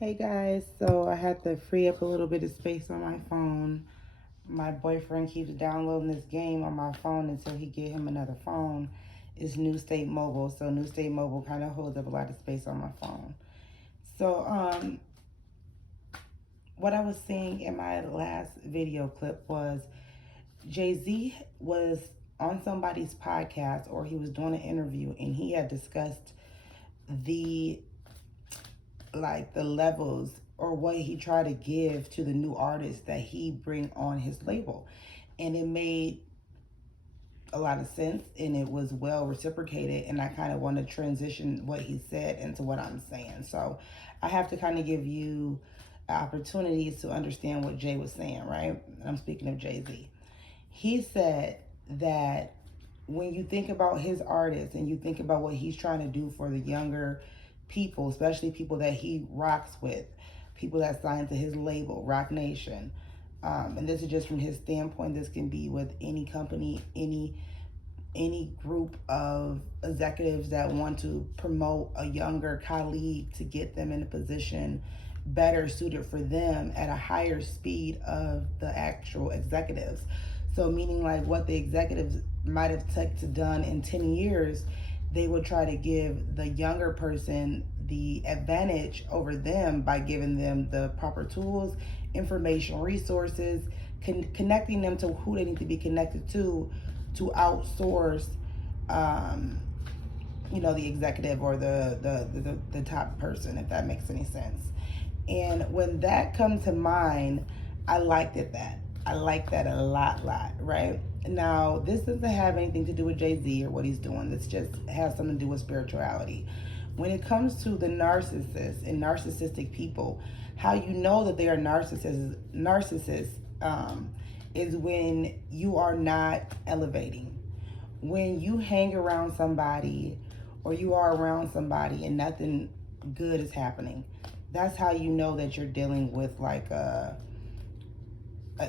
Hey guys, so I had to free up a little bit of space on my phone. My boyfriend keeps downloading this game on my phone until he get him another phone. It's New State Mobile, so New State Mobile kind of holds up a lot of space on my phone. So what I was seeing in my last video clip was Jay-Z was on somebody's podcast or he was doing an interview and he had discussed the the levels or what he tried to give to the new artists that he bring on his label, and it made a lot of sense and it was well reciprocated, and I kind of want to transition what he said into what I'm saying. So I have to kind of give you opportunities to understand what Jay was saying, right? I'm speaking of Jay-Z. He said that when you think about his artists and you think about what he's trying to do for the younger people, especially people that he rocks with, people that sign to his label, Rock Nation, and this is just from his standpoint. This can be with any company, any group of executives that want to promote a younger colleague to get them in a position better suited for them at a higher speed of the actual executives. So meaning like what the executives might have took done in 10 years, they would try to give the younger person the advantage over them by giving them the proper tools, information, resources, connecting them to who they need to be connected to outsource, um, the executive or the top person, if that makes any sense. And when that comes to mind, I liked it that. I like that a lot, right? Now, this doesn't have anything to do with Jay-Z or what he's doing. This just has something to do with spirituality. When it comes to the narcissists and narcissistic people, how you know that they are narcissists is when you are not elevating. When you hang around somebody or you are around somebody and nothing good is happening, that's how you know that you're dealing with like a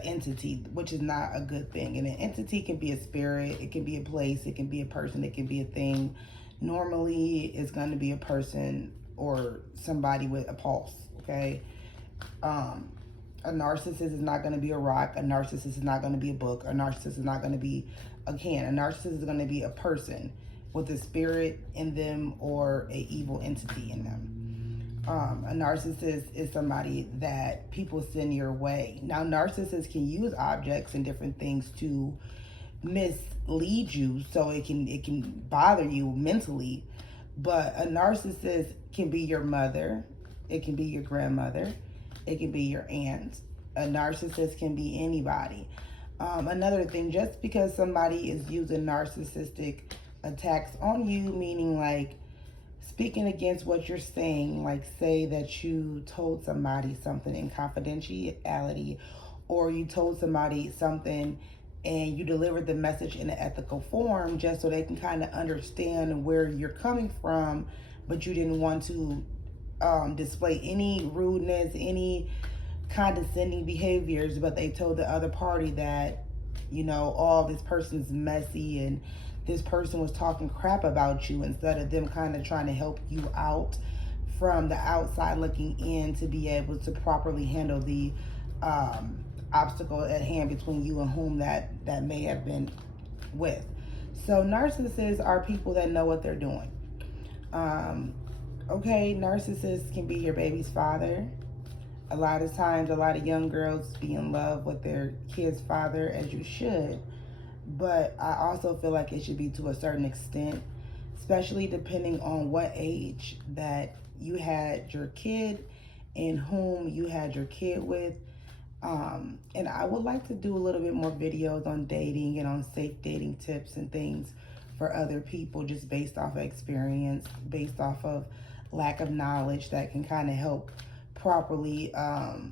entity, which is not a good thing. And an entity can be a spirit, it can be a place, it can be a person, it can be a thing. Normally it's going to be a person or somebody with a pulse. Okay. A narcissist is not going to be a rock. A narcissist is not going to be a book. A narcissist is not going to be a can. A narcissist is going to be a person with a spirit in them or a evil entity in them. A narcissist is somebody that people send your way. Now, narcissists can use objects and different things to mislead you, so it can bother you mentally. But a narcissist can be your mother, it can be your grandmother, it can be your aunt. A narcissist can be anybody. Another thing, just because somebody is using narcissistic attacks on you, meaning like speaking against what you're saying, like say that you told somebody something in confidentiality, or you told somebody something and you delivered the message in an ethical form just so they can kind of understand where you're coming from, but you didn't want to display any rudeness, any condescending behaviors, but they told the other party that, oh, this person's messy and this person was talking crap about you, instead of them kind of trying to help you out from the outside looking in to be able to properly handle the obstacle at hand between you and whom that may have been with. So narcissists are people that know what they're doing. Okay, narcissists can be your baby's father. A lot of times, a lot of young girls be in love with their kid's father, as you should. But I also feel like it should be to a certain extent, especially depending on what age that you had your kid and whom you had your kid with. And I would like to do a little bit more videos on dating and on safe dating tips and things for other people, just based off of experience, based off of lack of knowledge that can kind of help properly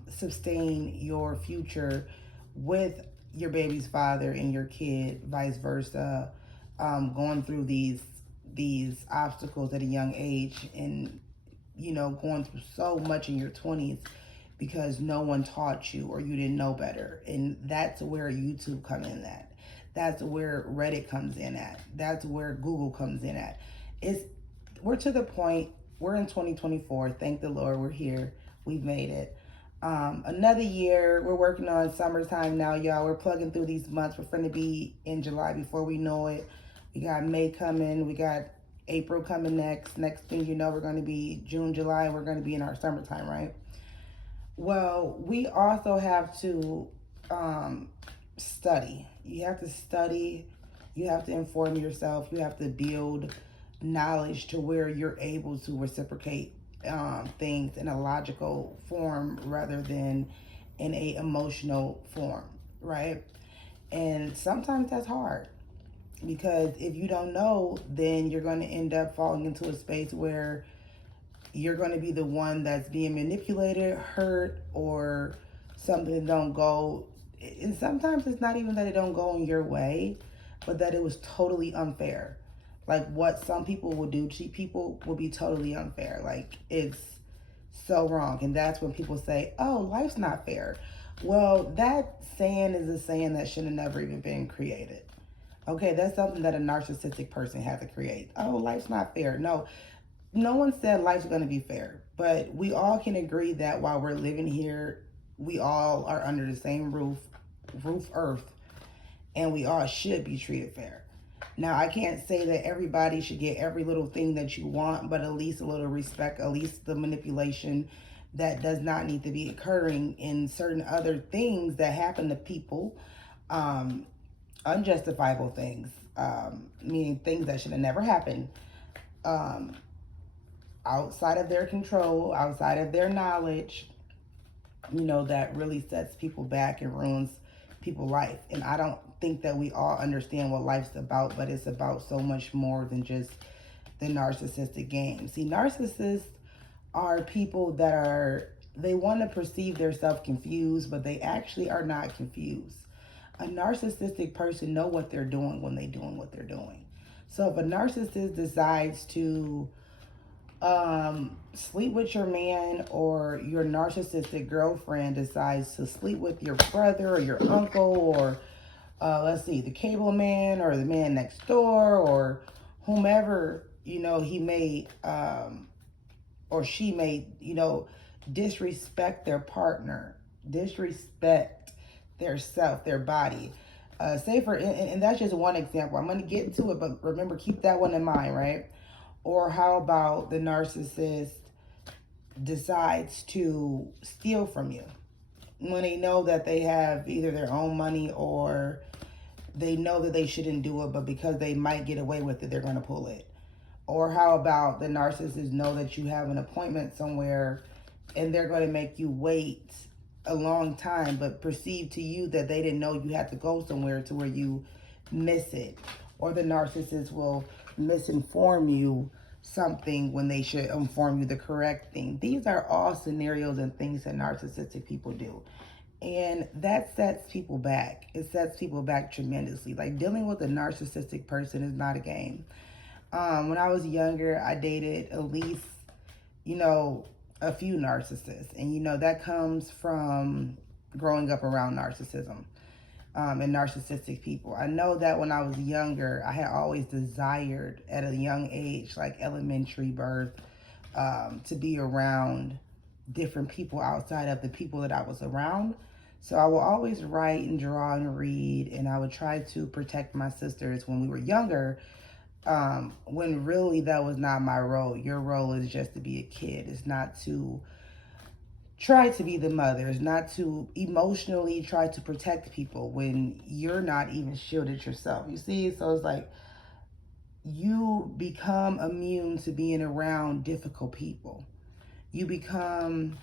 sustain your future with your baby's father and your kid, vice versa, going through these obstacles at a young age, and going through so much in your 20s because no one taught you or you didn't know better. And that's where YouTube comes in at. That's where Reddit comes in at. That's where Google comes in at. We're to the point, we're in 2024, thank the Lord we're here. we've made it. Another year, we're working on summertime now, y'all. We're plugging through these months. We're going to be in July before we know it. We got May coming. We got April coming next. Next thing you know, we're going to be June, July. We're going to be in our summertime, right? Well, we also have to study. You have to study. You have to inform yourself. You have to build knowledge to where you're able to reciprocate things in a logical form rather than in a emotional form, right? And sometimes that's hard because if you don't know, then you're going to end up falling into a space where you're going to be the one that's being manipulated, hurt, or something that don't go. And sometimes it's not even that it don't go in your way, but that it was totally unfair. Like what some people will do to people will be totally unfair. Like it's so wrong. And that's when people say, oh, life's not fair. Well, that saying is a saying that should have never even been created. Okay, that's something that a narcissistic person had to create. Oh, life's not fair. No one said life's going to be fair, but we all can agree that while we're living here, we all are under the same roof earth, and we all should be treated fair. Now, I can't say that everybody should get every little thing that you want, but at least a little respect, at least the manipulation that does not need to be occurring in certain other things that happen to people, unjustifiable things, meaning things that should have never happened, outside of their control, outside of their knowledge, that really sets people back and ruins people's life. And I don't think that we all understand what life's about, but it's about so much more than just the narcissistic game. See, narcissists are people that they want to perceive themselves confused, but they actually are not confused. A narcissistic person know what they're doing when they're doing what they're doing. So if a narcissist decides to sleep with your man, or your narcissistic girlfriend decides to sleep with your brother or your uncle, or let's see, the cable man or the man next door or whomever, he may or she may, disrespect their partner, disrespect their self, their body. And that's just one example. I'm going to get to it, but remember, keep that one in mind, right? Or how about the narcissist decides to steal from you when they know that they have either their own money or they know that they shouldn't do it, but because they might get away with it, they're going to pull it. Or how about the narcissists know that you have an appointment somewhere and they're going to make you wait a long time, but perceive to you that they didn't know you had to go somewhere to where you miss it. Or the narcissist will misinform you something when they should inform you the correct thing. These are all scenarios and things that narcissistic people do. And that sets people back. It sets people back tremendously. Like, dealing with a narcissistic person is not a game. When I was younger, I dated at least, a few narcissists. And, that comes from growing up around narcissism. And narcissistic people. I know that when I was younger, I had always desired at a young age, like elementary birth, to be around different people outside of the people that I was around. So I will always write and draw and read, and I would try to protect my sisters when we were younger, when really that was not my role. Your role is just to be a kid. It's not to try to be the mother. It's not to emotionally try to protect people when you're not even shielded yourself. You see? So it's like you become immune to being around difficult people. You become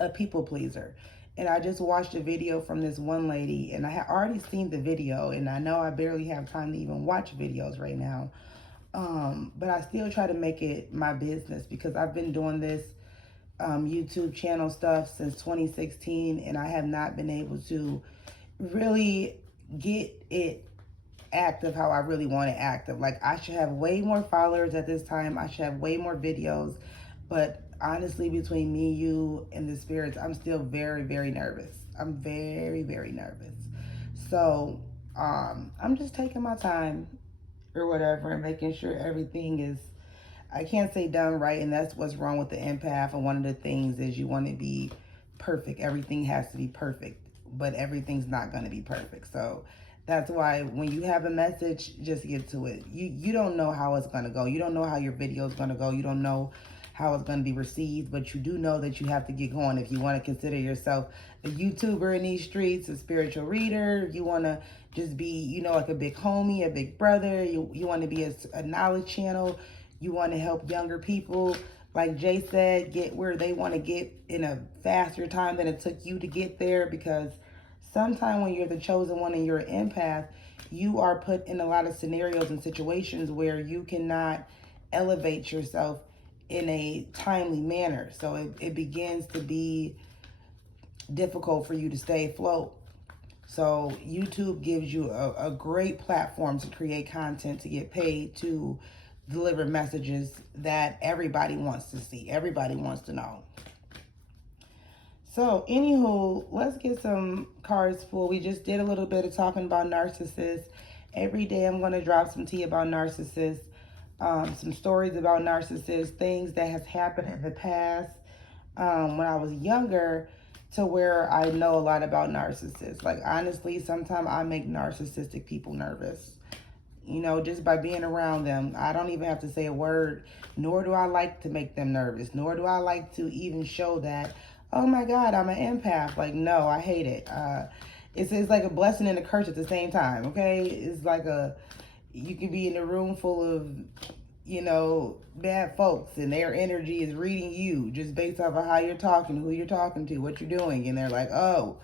a people pleaser. And I just watched a video from this one lady, and I had already seen the video, and I know I barely have time to even watch videos right now. But I still try to make it my business because I've been doing this YouTube channel stuff since 2016, and I have not been able to really get it active how I really want it active. Like, I should have way more followers at this time. I should have way more videos. But honestly, between me, you, and the spirits, I'm still very, very nervous. I'm very, very nervous. So I'm just taking my time or whatever and making sure everything is I can't say done right, and that's what's wrong with the empath. And one of the things is you want to be perfect. Everything has to be perfect, but everything's not going to be perfect. So that's why when you have a message, just get to it. You don't know how it's going to go. You don't know how your video is going to go. You don't know how it's going to be received, but you do know that you have to get going. If you want to consider yourself a YouTuber in these streets, a spiritual reader, if you want to just be, you know, like a big homie, a big brother, you want to be a knowledge channel, you want to help younger people, like Jay said, get where they want to get in a faster time than it took you to get there. Because sometimes when you're the chosen one and you're an empath, you are put in a lot of scenarios and situations where you cannot elevate yourself in a timely manner. So it begins to be difficult for you to stay afloat. So YouTube gives you a great platform to create content, to get paid, to deliver messages that everybody wants to see, everybody wants to know. So anywho, let's get some cards pulled. We just did a little bit of talking about narcissists. Every day I'm going to drop some tea about narcissists, some stories about narcissists, things that has happened in the past when I was younger, to where I know a lot about narcissists. Like, honestly, sometimes I make narcissistic people nervous. You know, just by being around them. I don't even have to say a word, nor do I like to make them nervous, nor do I like to even show that, oh my God, I'm an empath. Like, no, I hate it. It's like a blessing and a curse at the same time, okay? It's like you could be in a room full of, you know, bad folks, and their energy is reading you just based off of how you're talking, who you're talking to, what you're doing. And they're like, oh,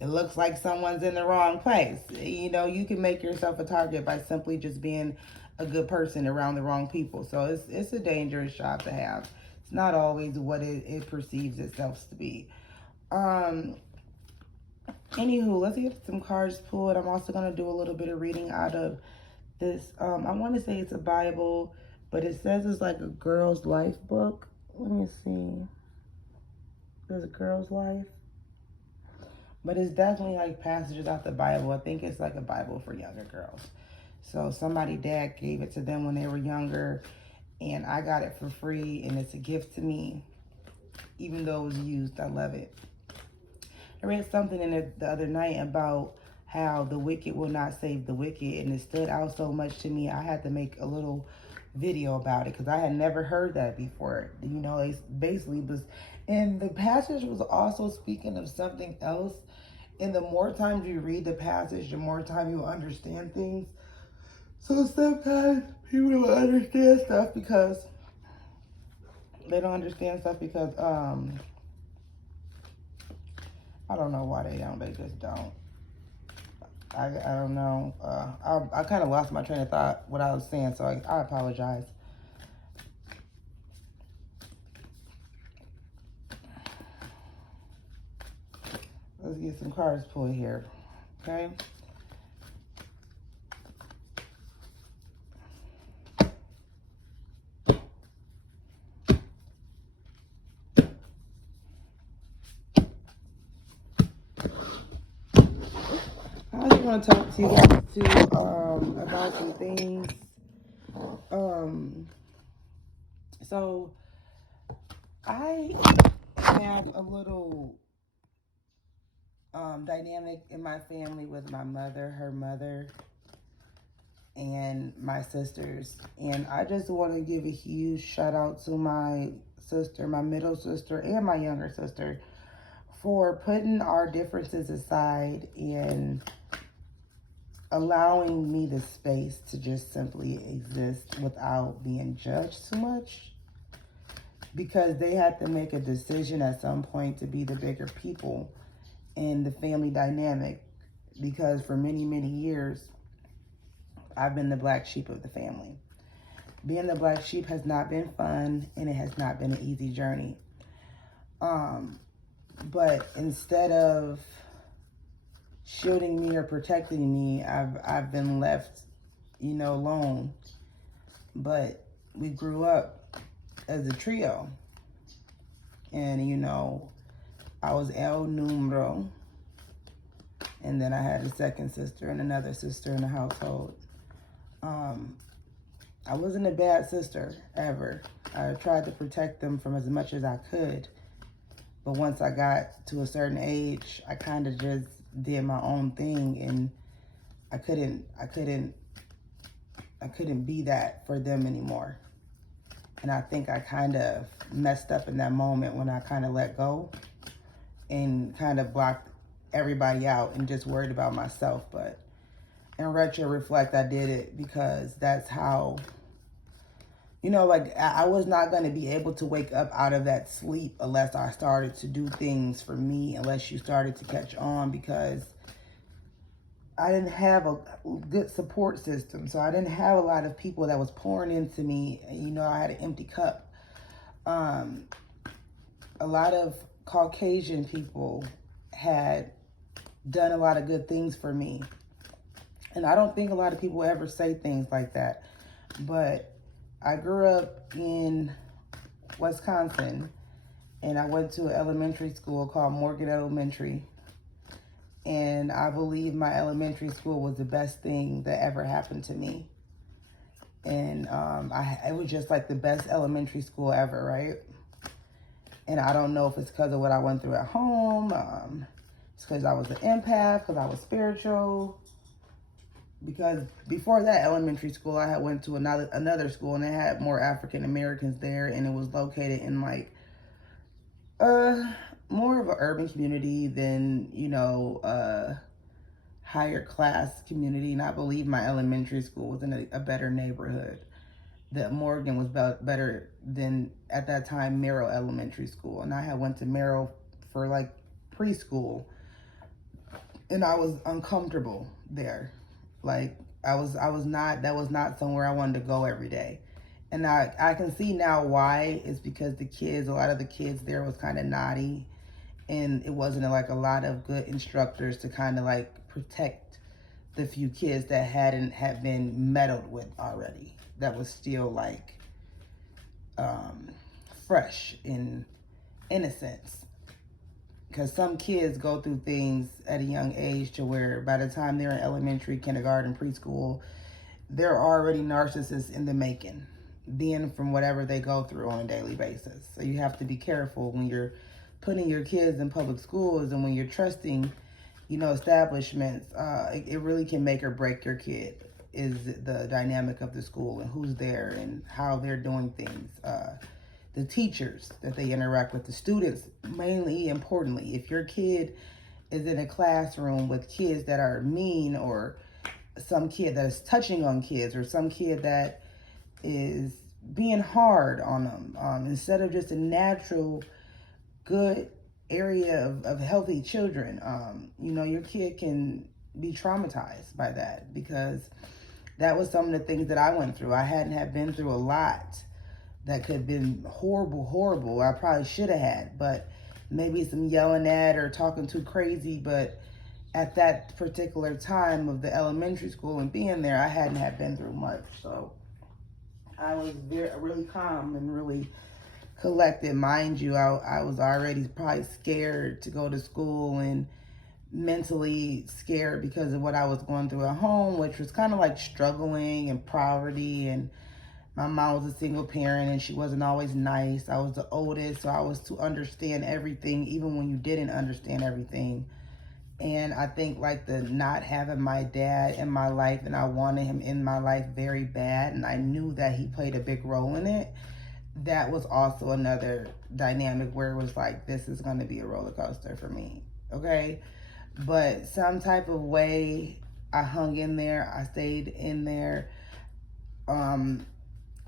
it looks like someone's in the wrong place. You know, you can make yourself a target by simply just being a good person around the wrong people. So it's a dangerous job to have. It's not always what it perceives itself to be. Anywho, let's get some cards pulled. I'm also going to do a little bit of reading out of this. I want to say it's a Bible, but it says it's like a girl's life book. Let me see. There's a girl's life. But it's definitely like passages out the Bible. I think it's like a Bible for younger girls. So somebody's dad gave it to them when they were younger, and I got it for free, and it's a gift to me. Even though it was used, I love it. I read something in it the other night about how the wicked will not save the wicked, and it stood out so much to me, I had to make a little video about it, because I had never heard that before. You know, it basically was, and the passage was also speaking of something else. And the more times you read the passage, the more time you understand things. So sometimes people don't understand stuff because I don't know why they don't. They just don't. I don't know. I kind of lost my train of thought, what I was saying, so I apologize. Let's get some cards pulled here, okay? I just want to talk to you guys too about some things. So I have a little dynamic in my family with my mother, her mother, and my sisters. And I just want to give a huge shout out to my sister, my middle sister, and my younger sister for putting our differences aside and allowing me the space to just simply exist without being judged too much. Because they had to make a decision at some point to be the bigger people in the family dynamic, because for many, many years, I've been the black sheep of the family. Being the black sheep has not been fun, and it has not been an easy journey. But instead of shielding me or protecting me, I've been left, you know, alone. But we grew up as a trio. And, you know, I was el numero, and then I had a second sister and another sister in the household. I wasn't a bad sister, ever. I tried to protect them from as much as I could. But once I got to a certain age, I kind of just did my own thing, and I couldn't be that for them anymore. And I think I kind of messed up in that moment when I kind of let go and kind of blocked everybody out and just worried about myself. But in reflect, I did it because that's how, like I was not going to be able to wake up out of that sleep unless I started to do things for me, unless you started to catch on, because I didn't have a good support system. So I didn't have a lot of people that was pouring into me. I had an empty cup. A lot of Caucasian people had done a lot of good things for me. And I don't think a lot of people ever say things like that. But I grew up in Wisconsin, and I went to an elementary school called Morgan Elementary. And I believe my elementary school was the best thing that ever happened to me. And it was just like the best elementary school ever, right? And I don't know if it's because of what I went through at home. It's because I was an empath, because I was spiritual. Because before that elementary school, I had went to another school, and they had more African Americans there, and it was located in like more of an urban community than higher class community. And I believe my elementary school was in a better neighborhood. That Morgan was better than, at that time, Merrill Elementary School. And I had went to Merrill for like preschool, and I was uncomfortable there. Like that was not somewhere I wanted to go every day. And I can see now why. It's because a lot of the kids there was kind of naughty, and it wasn't like a lot of good instructors to kind of like protect the few kids that had been meddled with already, that was still like fresh in innocence. Because some kids go through things at a young age to where by the time they're in elementary, kindergarten, preschool, they're already narcissists in the making, being from whatever they go through on a daily basis. So you have to be careful when you're putting your kids in public schools, and when you're trusting, establishments. It really can make or break your kid, is the dynamic of the school and who's there and how they're doing things. The teachers that they interact with, the students, mainly importantly. If your kid is in a classroom with kids that are mean, or some kid that is touching on kids, or some kid that is being hard on them, instead of just a natural, good area of healthy children, your kid can be traumatized by that, because that was some of the things that I went through. I had been through a lot that could have been horrible. I probably should have had, but maybe some yelling at or talking too crazy. But at that particular time of the elementary school and being there, I hadn't been through much. So I was really calm and really collected. Mind you, I was already probably scared to go to school, and mentally scared because of what I was going through at home, which was kind of like struggling and poverty. And my mom was a single parent, and she wasn't always nice. I was the oldest, so I was to understand everything, even when you didn't understand everything. And I think like the not having my dad in my life, and I wanted him in my life very bad, and I knew that he played a big role in it. That was also another dynamic where it was like, this is going to be a roller coaster for me, okay? But some type of way, I hung in there. I stayed in there.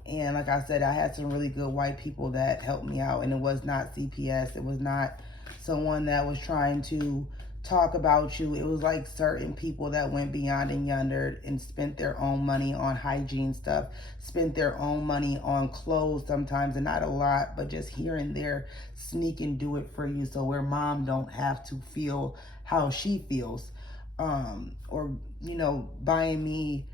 And like I said, I had some really good white people that helped me out. And it was not CPS. It was not someone that was trying to talk about you. It was like certain people that went beyond and yonder and spent their own money on hygiene stuff, spent their own money on clothes sometimes, and not a lot, but just here and there, sneak and do it for you, so where mom don't have to feel how she feels. Or buying me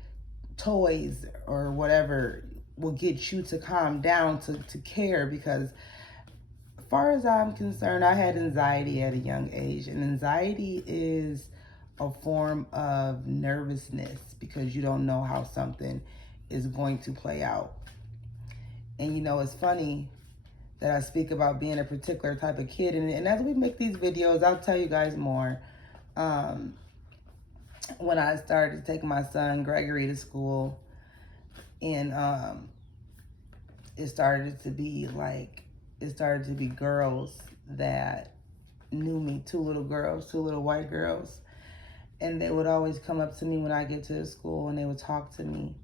toys or whatever will get you to calm down, to care. Because as far as I'm concerned, I had anxiety at a young age, and anxiety is a form of nervousness because you don't know how something is going to play out. And you know, it's funny that I speak about being a particular type of kid. And as we make these videos, I'll tell you guys more. When I started taking my son Gregory to school, and it started to be girls that knew me, two little white girls. And they would always come up to me when I get to the school and they would talk to me.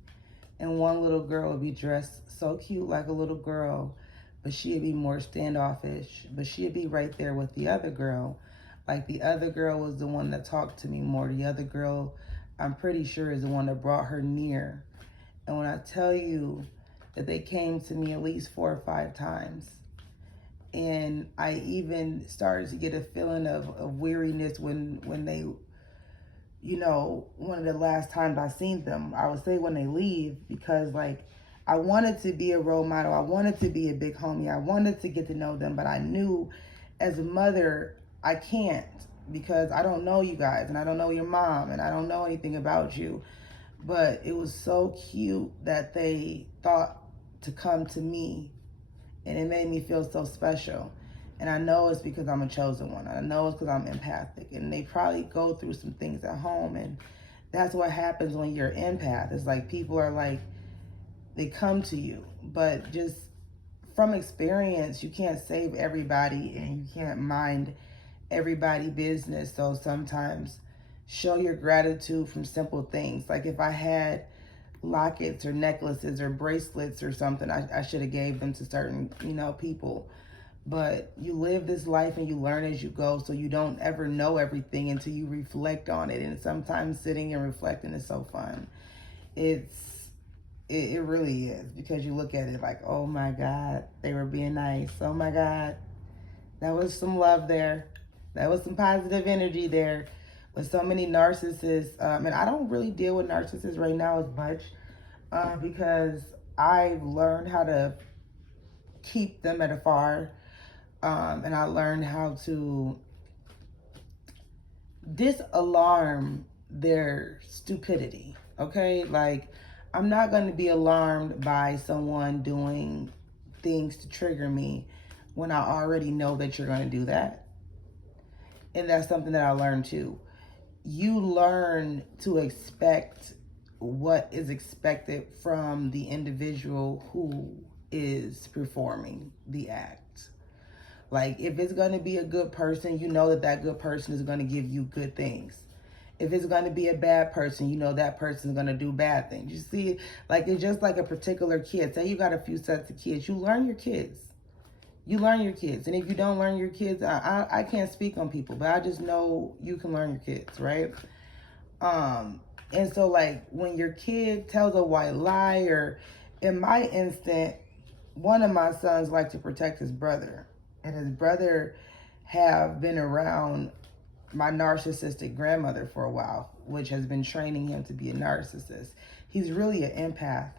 And one little girl would be dressed so cute like a little girl, but she'd be more standoffish. But she'd be right there with the other girl. Like the other girl was the one that talked to me more. The other girl, I'm pretty sure, is the one that brought her near. And when I tell you that they came to me at least 4 or 5 times, and I even started to get a feeling of weariness when they, you know, one of the last times I seen them, I would say when they leave, because like I wanted to be a role model. I wanted to be a big homie. I wanted to get to know them, but I knew as a mother, I can't, because I don't know you guys and I don't know your mom and I don't know anything about you. But it was so cute that they thought to come to me, and it made me feel so special. And I know it's because I'm a chosen one. I know it's because I'm empathic. And they probably go through some things at home. And that's what happens when you're empath. It's like people are like, they come to you. But just from experience, you can't save everybody and you can't mind everybody's business. So sometimes show your gratitude from simple things. Like if I had lockets or necklaces or bracelets or something, I should have gave them to certain, you know, people. But you live this life and you learn as you go, so you don't ever know everything until you reflect on it. And sometimes sitting and reflecting is so fun. It really is, because you look at it like, oh my God, they were being nice. Oh my God, that was some love there. That was some positive energy there. With so many narcissists, and I don't really deal with narcissists right now as much because I've learned how to keep them at afar, and I learned how to disalarm their stupidity, okay? Like, I'm not going to be alarmed by someone doing things to trigger me when I already know that you're going to do that. And that's something that I learned too. You learn to expect what is expected from the individual who is performing the act. Like, if it's going to be a good person, you know that that good person is going to give you good things. If it's going to be a bad person, you know that person is going to do bad things. You see, like, it's just like a particular kid. Say you got a few sets of kids. You learn your kids. You learn your kids. And if you don't learn your kids, I can't speak on people, but I just know you can learn your kids, right? And so, like, when your kid tells a white lie, or in my instant, one of my sons liked to protect his brother. And his brother have been around my narcissistic grandmother for a while, which has been training him to be a narcissist. He's really an empath,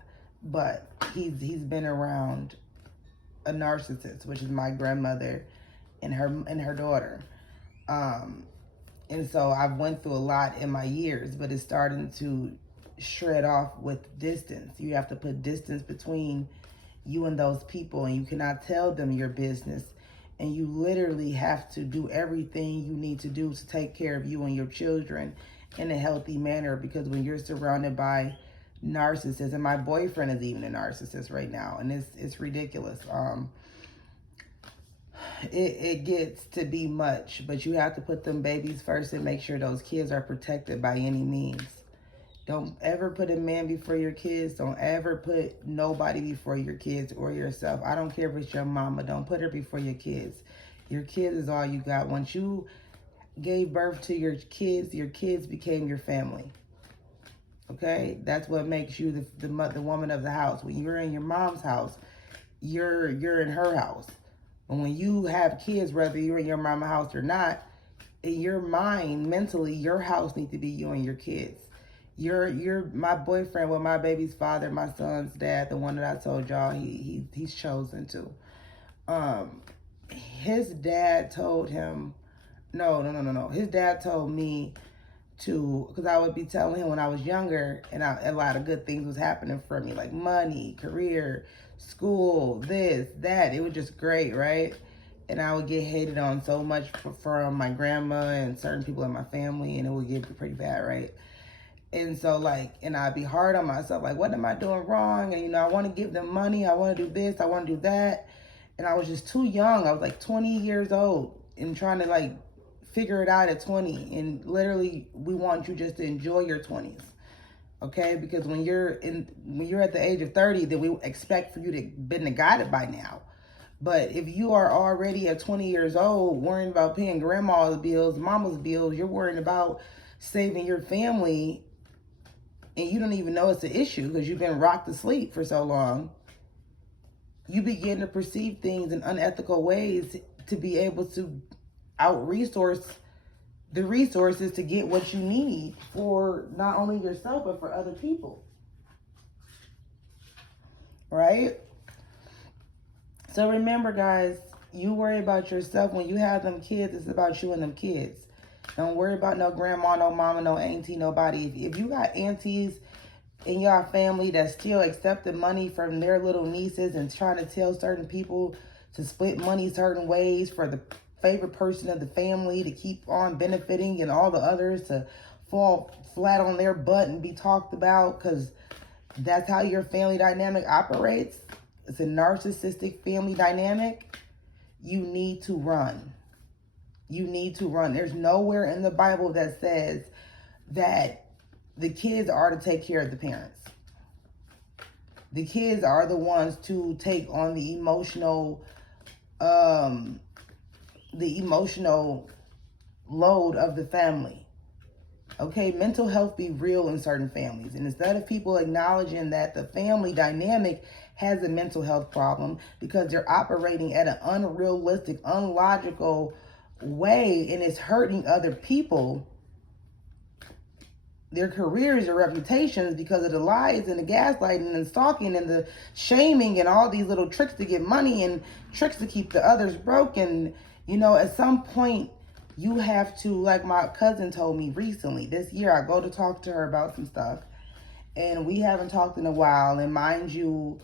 but he's been around a narcissist, which is my grandmother and her daughter. And so I've went through a lot in my years, but it's starting to shred off with distance. You have to put distance between you and those people, and you cannot tell them your business. And you literally have to do everything you need to do to take care of you and your children in a healthy manner, because when you're surrounded by narcissists, and my boyfriend is even a narcissist right now, and it's ridiculous. It gets to be much, but you have to put them babies first and make sure those kids are protected by any means. Don't ever put a man before your kids. Don't ever put nobody before your kids or yourself. I don't care if it's your mama. Don't put her before your kids. Your kids is all you got. Once you gave birth to your kids became your family. Okay? That's what makes you the woman of the house. When you're in your mom's house, you're in her house. And when you have kids, whether you're in your mama's house or not, in your mind, mentally, your house needs to be you and your kids. You're my boyfriend, well, my baby's father, my son's dad, the one that I told y'all he's chosen to. His dad told him, no. His dad told me because I would be telling him when I was younger, and a lot of good things was happening for me, like money, career, school, this, that. It was just great, right? And I would get hated on so much from my grandma and certain people in my family, and it would get pretty bad, right? And so, like, and I'd be hard on myself, like, what am I doing wrong? And, you know, I want to give them money. I want to do this. I want to do that. And I was just too young. I was like 20 years old and trying to, like, figure it out at 20. And literally, we want you just to enjoy your 20s. Okay? Because when you're at the age of 30, then we expect for you to been guided by now. But if you are already at 20 years old, worrying about paying grandma's bills, mama's bills, you're worrying about saving your family, and you don't even know it's an issue because you've been rocked to sleep for so long, you begin to perceive things in unethical ways to be able to out-resource the resources to get what you need for not only yourself, but for other people. Right? So remember, guys, you worry about yourself. When you have them kids, it's about you and them kids. Don't worry about no grandma, no mama, no auntie, nobody. If you got aunties in your family that still accepting money from their little nieces and trying to tell certain people to split money certain ways for the favorite person of the family to keep on benefiting and all the others to fall flat on their butt and be talked about because that's how your family dynamic operates. It's a narcissistic family dynamic. You need to run. You need to run. There's nowhere in the Bible that says that the kids are to take care of the parents. The kids are the ones to take on the emotional load of the family. Okay, mental health be real in certain families. And instead of people acknowledging that the family dynamic has a mental health problem because they're operating at an unrealistic, unlogical way and it's hurting other people, their careers, their reputations, because of the lies and the gaslighting and stalking and the shaming and all these little tricks to get money and tricks to keep the others broken. You know, at some point you have to, like my cousin told me recently, this year I go to talk to her about some stuff and we haven't talked in a while. And mind you,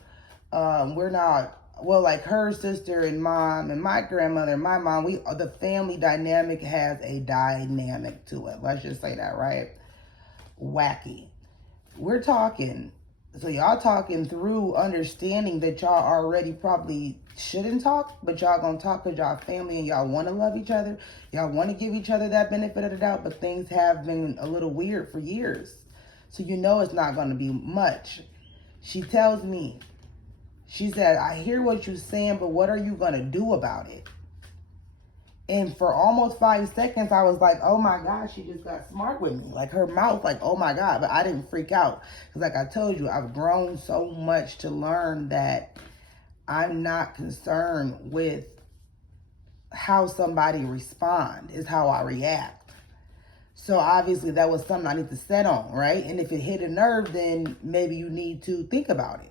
we're not, well, like her sister and mom and my grandmother and my mom, the family dynamic has a dynamic to it. Let's just say that, right? Wacky. We're talking, so y'all talking through understanding that y'all already probably shouldn't talk, but y'all gonna talk because y'all family and y'all want to love each other. Y'all want to give each other that benefit of the doubt, but things have been a little weird for years. So you know it's not going to be much. She tells me, she said, I hear what you're saying, but what are you going to do about it? And for almost 5 seconds, I was like, oh my God, she just got smart with me. Like her mouth, like, oh my God. But I didn't freak out. Because like I told you, I've grown so much to learn that I'm not concerned with how somebody responds. It's how I react. So obviously that was something I need to set on, right? And if it hit a nerve, then maybe you need to think about it.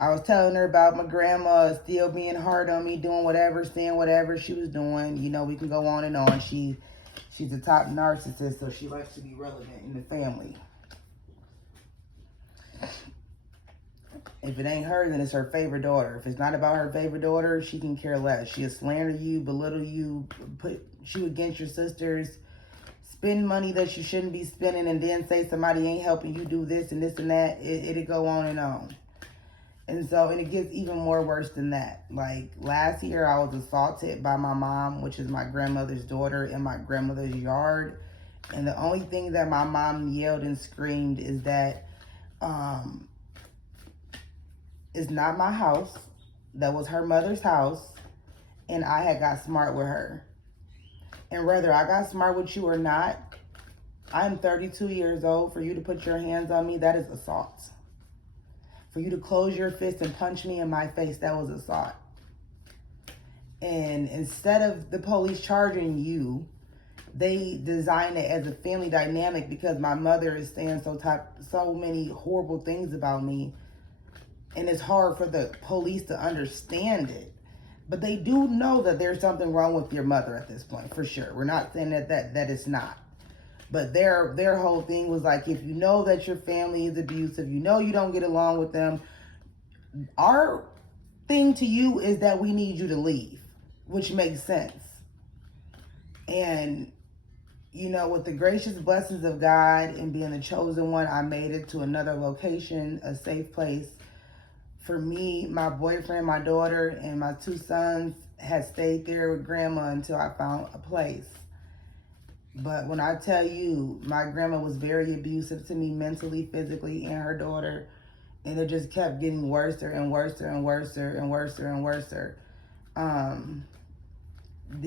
I was telling her about my grandma still being hard on me, doing whatever, saying whatever she was doing. You know, we can go on and on. She's a top narcissist, so she likes to be relevant in the family. If it ain't her, then it's her favorite daughter. If it's not about her favorite daughter, she can care less. She'll slander you, belittle you, put you against your sisters, spend money that you shouldn't be spending, and then say somebody ain't helping you do this and this and that. It'll go on and on. And so, and it gets even more worse than that. Like last year, I was assaulted by my mom, which is my grandmother's daughter, in my grandmother's yard. And the only thing that my mom yelled and screamed is that it's not my house. That was her mother's house. And I had got smart with her. And whether I got smart with you or not, I'm 32 years old. For you to put your hands on me, that is assault. For you to close your fist and punch me in my face, that was assault. And instead of the police charging you, they designed it as a family dynamic because my mother is saying so many horrible things about me. And it's hard for the police to understand it. But they do know that there's something wrong with your mother at this point, for sure. We're not saying that it's not. But their whole thing was like, if you know that your family is abusive, you know you don't get along with them, our thing to you is that we need you to leave, which makes sense. And you know, with the gracious blessings of God and being the chosen one, I made it to another location, a safe place. For me, my boyfriend, my daughter, and my 2 sons had stayed there with grandma until I found a place. But when I tell you, my grandma was very abusive to me mentally, physically, and her daughter. And it just kept getting worse and worse and worse and worse and worse.